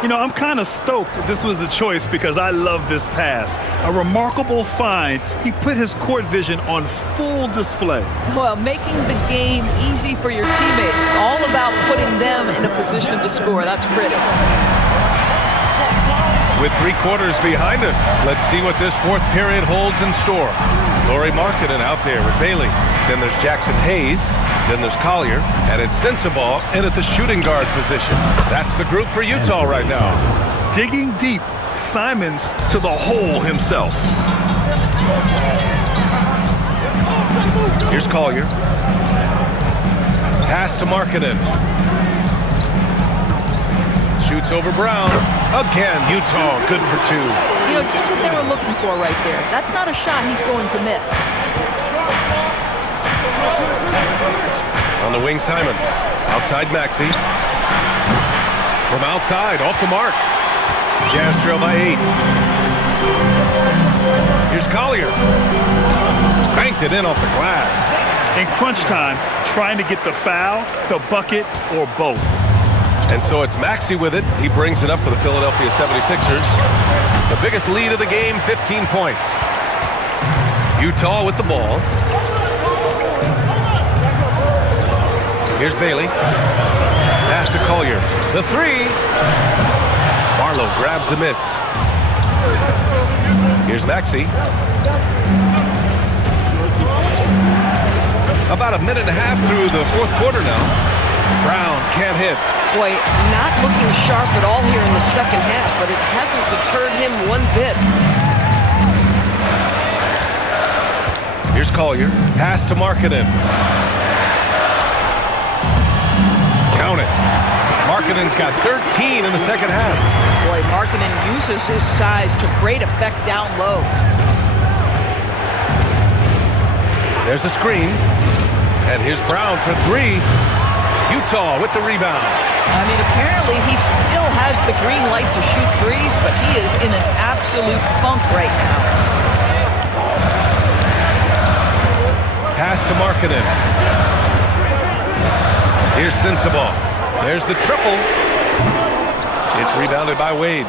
You know, I'm kind of stoked that this was a choice because I love this pass. A remarkable find. He put his court vision on full display. Well, making the game easy for your teammates. All about putting them in a position to score. That's pretty. With 3 quarters behind us, let's see what this 4th period holds in store. Lauri Markkanen out there with Bailey. Then there's Jackson Hayes. Then there's Collier. And it's Sensabaugh in at the shooting guard position. That's the group for Utah right now. Digging deep, Simons to the hole himself. Here's Collier. Pass to Markkanen. Shoots over Brown. Again, Utah good for 2. You know, just what they were looking for right there. That's not a shot he's going to miss. On the wing, Simons. Outside, Maxey. From outside, off the mark. Jazz trail by 8. Here's Collier. Banked it in off the glass. In crunch time, trying to get the foul, the bucket, or both. And so it's Maxey with it. He brings it up for the Philadelphia 76ers. The biggest lead of the game, 15 points. Utah with the ball. Here's Bailey. Pass to Collier. The 3. Barlow grabs the miss. Here's Maxey. About a minute and a half through the 4th quarter now. Brown can't hit. Boy, not looking sharp at all here in the second half, but it hasn't deterred him one bit. Here's Collier. Pass to Markkanen. Count it. Markkanen's got 13 in the second half. Boy, Markkanen uses his size to great effect down low. There's a screen. And here's Brown for 3. Utah with the rebound. I mean, apparently he still has the green light to shoot threes, but he is in an absolute funk right now. Pass to Markkanen. Here's Sensabaugh. There's the triple. It's rebounded by Wade.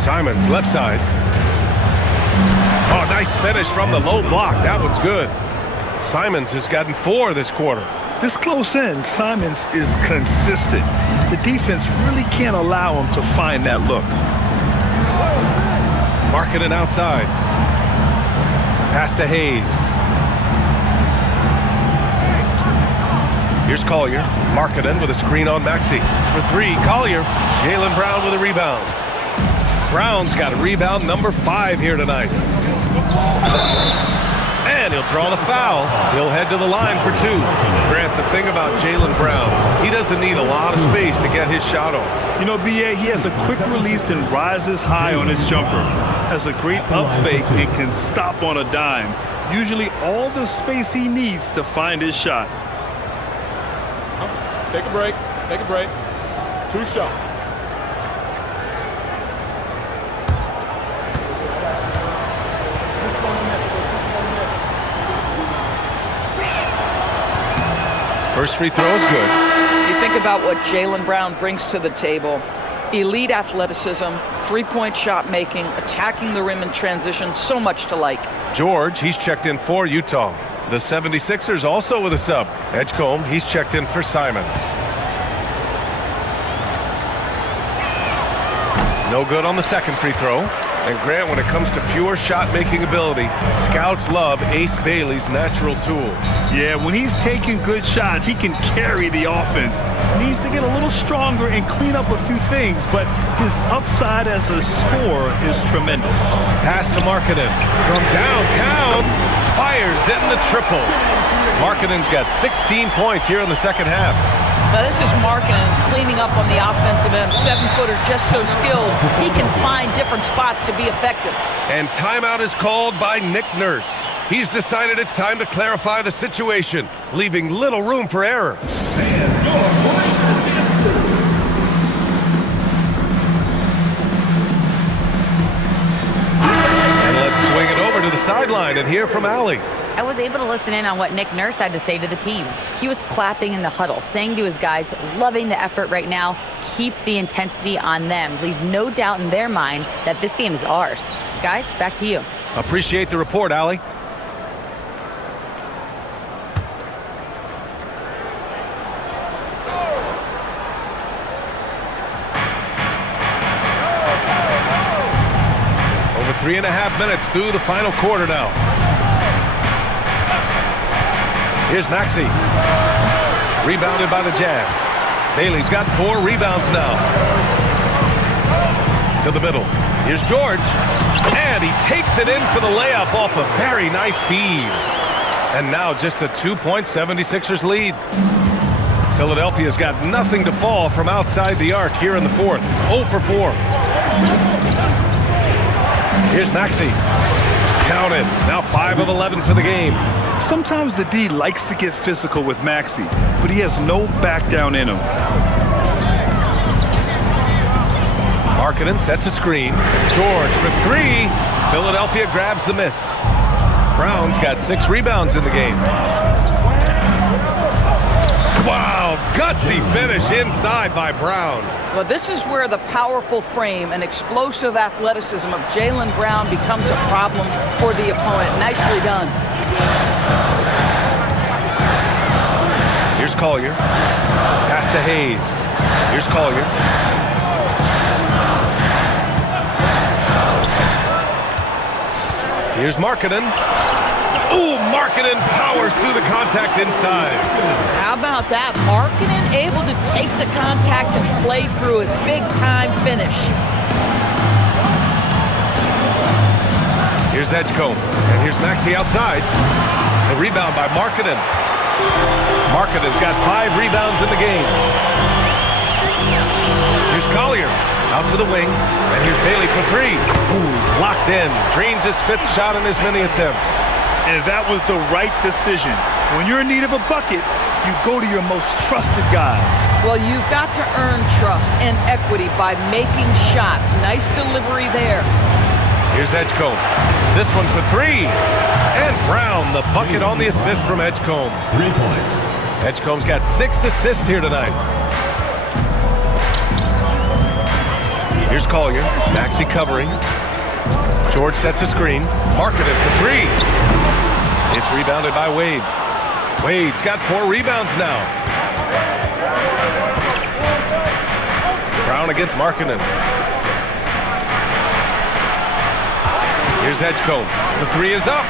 Simons, left side. Oh, nice finish from the low block. That one's good. Simons has gotten 4 this quarter. This close in, Simons is consistent. The defense really can't allow him to find that look. Markkanen outside. Pass to Hayes. Here's Collier. Markkanen with a screen on Maxey. For 3, Collier. Jaylen Brown with a rebound. Brown's got a rebound number 5 here tonight. And he'll draw the foul. He'll head to the line for 2. Grant, the thing about Jaylen Brown, he doesn't need a lot of space to get his shot off. You know, B.A., he has a quick release and rises high on his jumper. Has a great up fake and can stop on a dime. Usually all the space he needs to find his shot. Take a break. Take a break. 2 shots. First free throw is good. You think about what Jaylen Brown brings to the table. Elite athleticism, three-point shot making, attacking the rim in transition, so much to like. George, he's checked in for Utah. The 76ers also with a sub. Edgecombe, he's checked in for Simons. No good on the second free throw. And Grant, when it comes to pure shot-making ability, scouts love Ace Bailey's natural tools. Yeah, when he's taking good shots, he can carry the offense. He needs to get a little stronger and clean up a few things, but his upside as a scorer is tremendous. Pass to Markkanen. From downtown, fires in the triple. Markkanen's got 16 points here in the second half. Now this is Markkanen cleaning up on the offensive end. 7-footer, just so skilled. He can find different spots to be effective. And timeout is called by Nick Nurse. He's decided it's time to clarify the situation, leaving little room for error. And let's swing it over to the sideline and hear from Allie. I was able to listen in on what Nick Nurse had to say to the team. He was clapping in the huddle, saying to his guys, loving the effort right now, keep the intensity on them. Leave no doubt in their mind that this game is ours. Guys, back to you. Appreciate the report, Allie. Over 3.5 minutes through the final quarter now. Here's Maxey. Rebounded by the Jazz. Bailey's got 4 rebounds now. To the middle. Here's George. And he takes it in for the layup off a very nice feed. And now just a 2-point 76ers lead. Philadelphia's got nothing to fall from outside the arc here in the fourth. 0 for 4. Here's Maxey. Counted. Now 5 of 11 for the game. Sometimes the D likes to get physical with Maxey, but he has no back down in him. Markkanen sets a screen. George for 3. Philadelphia grabs the miss. Brown's got 6 rebounds in the game. Wow, gutsy finish inside by Brown. Well, this is where the powerful frame and explosive athleticism of Jaylen Brown becomes a problem for the opponent. Nicely done. Here's Collier. Pass to Hayes. Here's Collier. Here's Markkanen. Ooh, Markkanen powers through the contact inside. How about that? Markkanen able to take the contact and play through it. Big-time finish. Here's Edgecombe. And here's Maxey outside. The rebound by Markkanen. Markkanen's got 5 rebounds in the game. Here's Collier. Out to the wing. And here's Bailey for 3. Ooh, he's locked in. Drains his 5th shot in as many attempts. And that was the right decision. When you're in need of a bucket, you go to your most trusted guys. Well, you've got to earn trust and equity by making shots. Nice delivery there. Here's Edgecombe. This one for 3. And Brown, the bucket on the assist from Edgecombe. 3 points. Edgecombe's got 6 assists here tonight. Here's Collier. Maxey covering. George sets a screen. Markkanen for 3. It's rebounded by Wade. Wade's got 4 rebounds now. Brown against Markkanen. Here's Edgecombe. The 3 is up.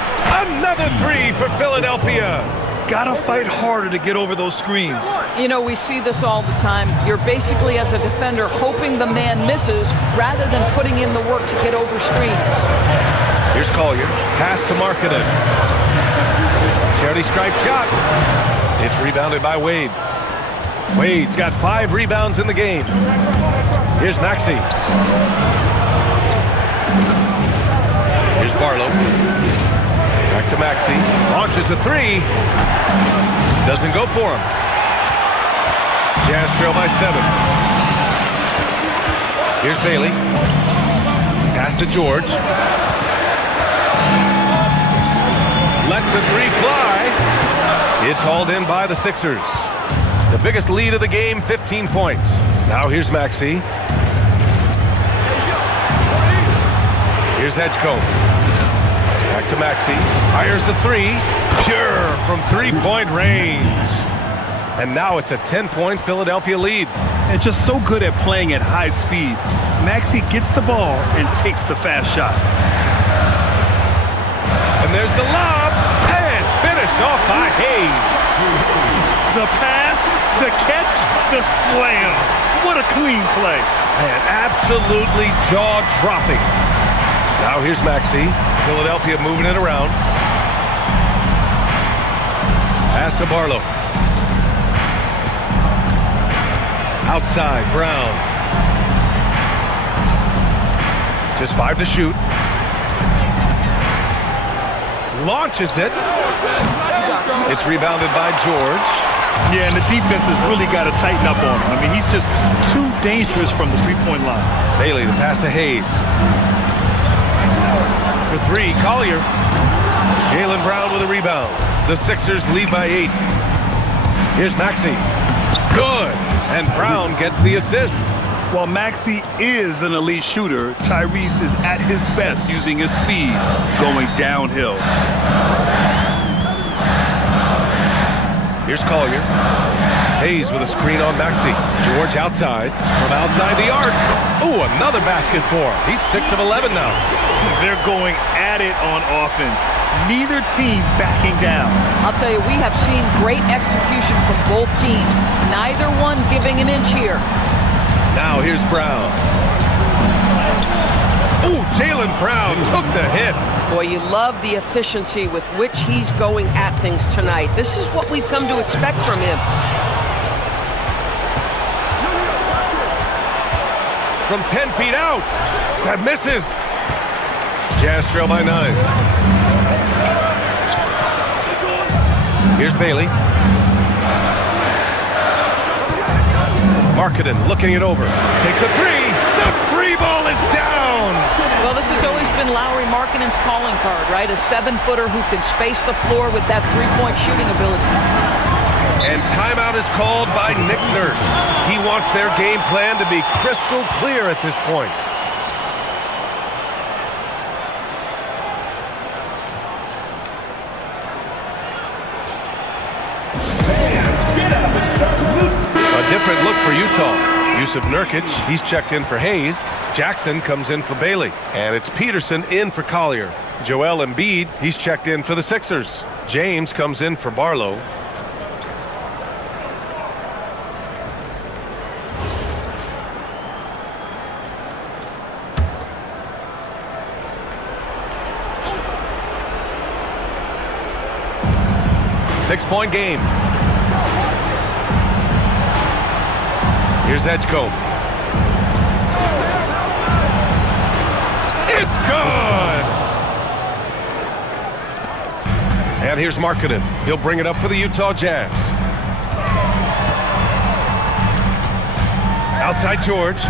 Another 3 for Philadelphia. Gotta fight harder to get over those screens. You know, we see this all the time. You're basically, as a defender, hoping the man misses rather than putting in the work to get over screens. Here's Collier. Pass to Markkanen. Charity stripe shot. It's rebounded by Wade. Wade's got 5 rebounds in the game. Here's Maxey. Here's Barlow. Back to Maxey. Launches a 3. Doesn't go for him. Jazz trail by 7. Here's Bailey. Pass to George. Lets the 3 fly. It's hauled in by the Sixers. The biggest lead of the game, 15 points. Now here's Maxey. Here's Edgecombe. Back to Maxey. Fires the 3. Pure from 3-point range. And now it's a 10-point Philadelphia lead. And just so good at playing at high speed. Maxey gets the ball and takes the fast shot. And there's the lob. And finished off by Hayes. The pass, the catch, the slam. What a clean play. Man, absolutely jaw-dropping. Now here's Maxey. Philadelphia moving it around. Pass to Barlow. Outside, Brown. Just 5 to shoot. Launches it. It's rebounded by George. Yeah, and the defense has really got to tighten up on him. I mean, he's just too dangerous from the 3-point line. Bailey, the pass to Hayes. for three. Collier. Jaylen Brown with a rebound. The Sixers lead by 8. Here's Maxey. Good. And Brown gets the assist. While Maxey is an elite shooter, Tyrese is at his best using his speed, going downhill. Here's Collier. Hayes with a screen on Maxey. George outside. From outside the arc. Ooh, another basket for him. He's 6 of 11 now. They're going at it on offense. Neither team backing down. I'll tell you, we have seen great execution from both teams. Neither one giving an inch here. Now here's Brown. Ooh, Jaylen Brown took the hit. Boy, you love the efficiency with which he's going at things tonight. This is what we've come to expect from him. From 10 feet out. That misses. Jazz trail by 9. Here's Bailey. Markkanen looking it over. Takes a three. The free ball is down. Well, this has always been Lauri Markkanen's calling card, right? A 7-footer who can space the floor with that three-point shooting ability. And timeout is called by Nick Nurse. He wants their game plan to be crystal clear at this point. A different look for Utah. Yusuf Nurkic, he's checked in for Hayes. Jackson comes in for Bailey. And it's Peterson in for Collier. Joel Embiid, he's checked in for the Sixers. James comes in for Barlow. Six-point game. Here's Edgecombe. It's good! And here's Markkanen. He'll bring it up for the Utah Jazz. Outside George.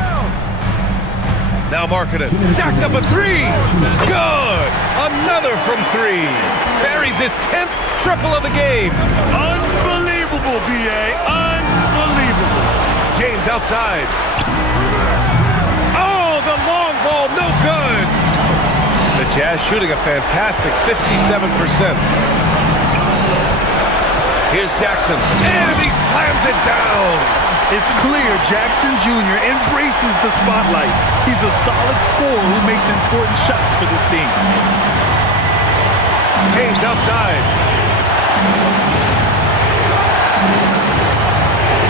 Now Markkanen jacks up a three. Good! Another from three. Buries his 10th triple of the game. Unbelievable, B.A. Unbelievable. James outside. Oh, the long ball, no good. The Jazz shooting a fantastic 57%. Here's Jackson, and he slams it down. It's clear Jackson Jr. embraces the spotlight. He's a solid scorer who makes important shots for this team. James outside.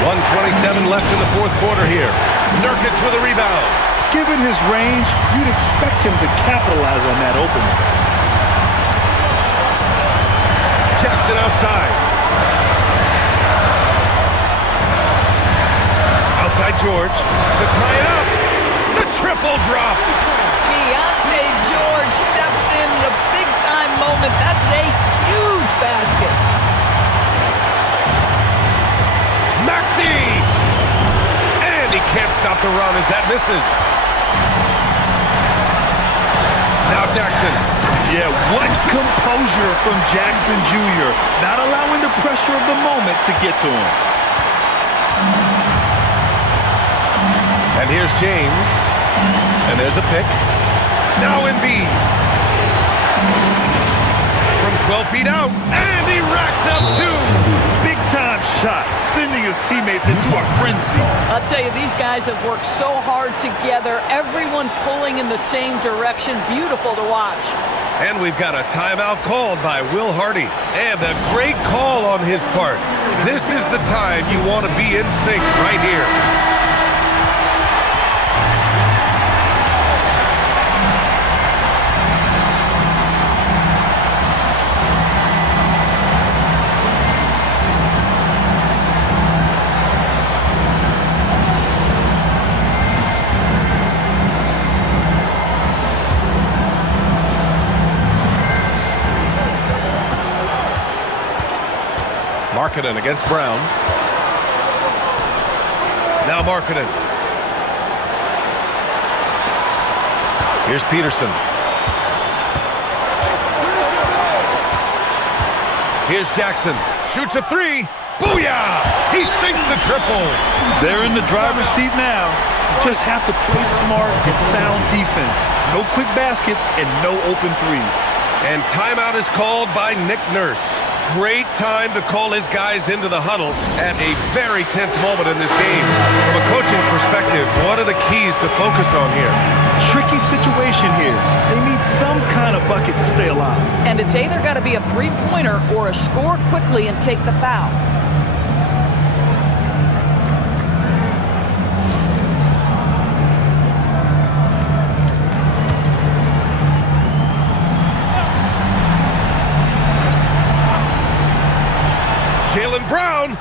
1:27 left in the fourth quarter here. Nurkic with a rebound. Given his range, you'd expect him to capitalize on that opening. Jackson outside. Outside George to tie it up. The triple drop. Keontae George steps in a big-time moment. That's a huge basket. Maxey! And he can't stop the run as that misses. Now Jackson. Yeah, what composure from Jackson Jr. Not allowing the pressure of the moment to get to him. And here's James. And there's a pick. Now Embiid. From 12 feet out. And he racks up two. Big-time shot, sending his teammates into a frenzy. I'll tell you, these guys have worked so hard together. Everyone pulling in the same direction. Beautiful to watch. And we've got a timeout called by Will Hardy. And a great call on his part. This is the time you want to be in sync right here. Markkanen against Brown. Now Markkanen. Here's Peterson. Here's Jackson. Shoots a three. Booyah! He sinks the triple. They're in the driver's seat now. You just have to play smart and sound defense. No quick baskets and no open threes. And timeout is called by Nick Nurse. Great time to call his guys into the huddle at a very tense moment in this game. From a coaching perspective, what are the keys to focus on here? Tricky situation here. They need some kind of bucket to stay alive. And it's either got to be a three-pointer or a score quickly and take the foul. Jaylen Brown,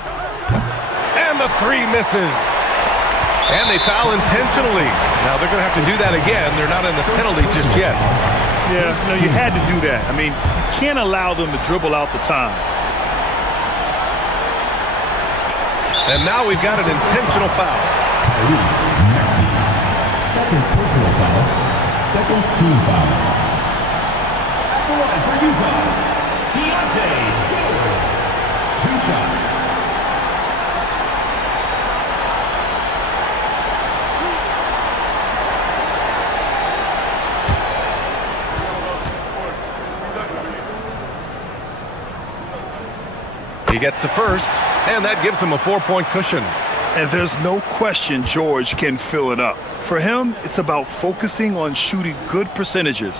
and the three misses. And they foul intentionally. Now they're going to have to do that again. They're not in the penalty just yet. Yeah, no, you had to do that. I mean, you can't allow them to dribble out the time. And now we've got an intentional foul. Tyrese Maxey. Second personal foul. Second team foul. At the line for Utah, Deontay George. 2 shots. He gets the first, and that gives him a 4-point cushion. And there's no question George can fill it up. For him, it's about focusing on shooting good percentages.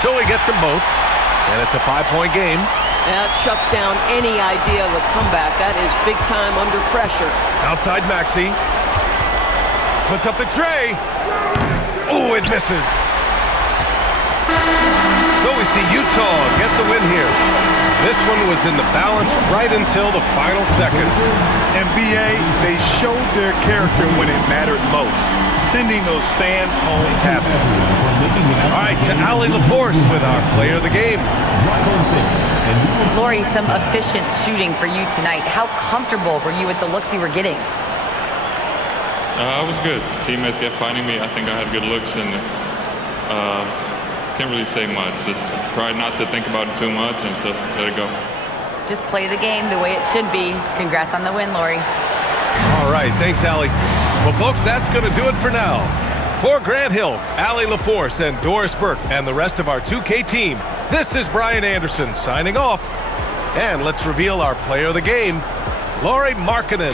So he gets them both, and it's a 5-point game. That shuts down any idea of a comeback. That is big time under pressure. Outside Maxey. Puts up the tray. Oh, it misses. So we see Utah get the win here. This one was in the balance right until the final seconds. NBA, they showed their character when it mattered most, sending those fans home happy. All right, to Allie LaForce with our player of the game. Lori, some efficient shooting for you tonight. How comfortable were you with the looks you were getting? I was good. Teammates kept finding me. I think I had good looks, and can't really say much. Just try not to think about it too much and just let it go. Just play the game the way it should be. Congrats on the win, Lori. All right, thanks, Allie. Well, folks, that's going to do it for now. For Grant Hill, Allie LaForce, and Doris Burke, and the rest of our 2K team, this is Brian Anderson signing off. And let's reveal our player of the game, Lauri Markkanen.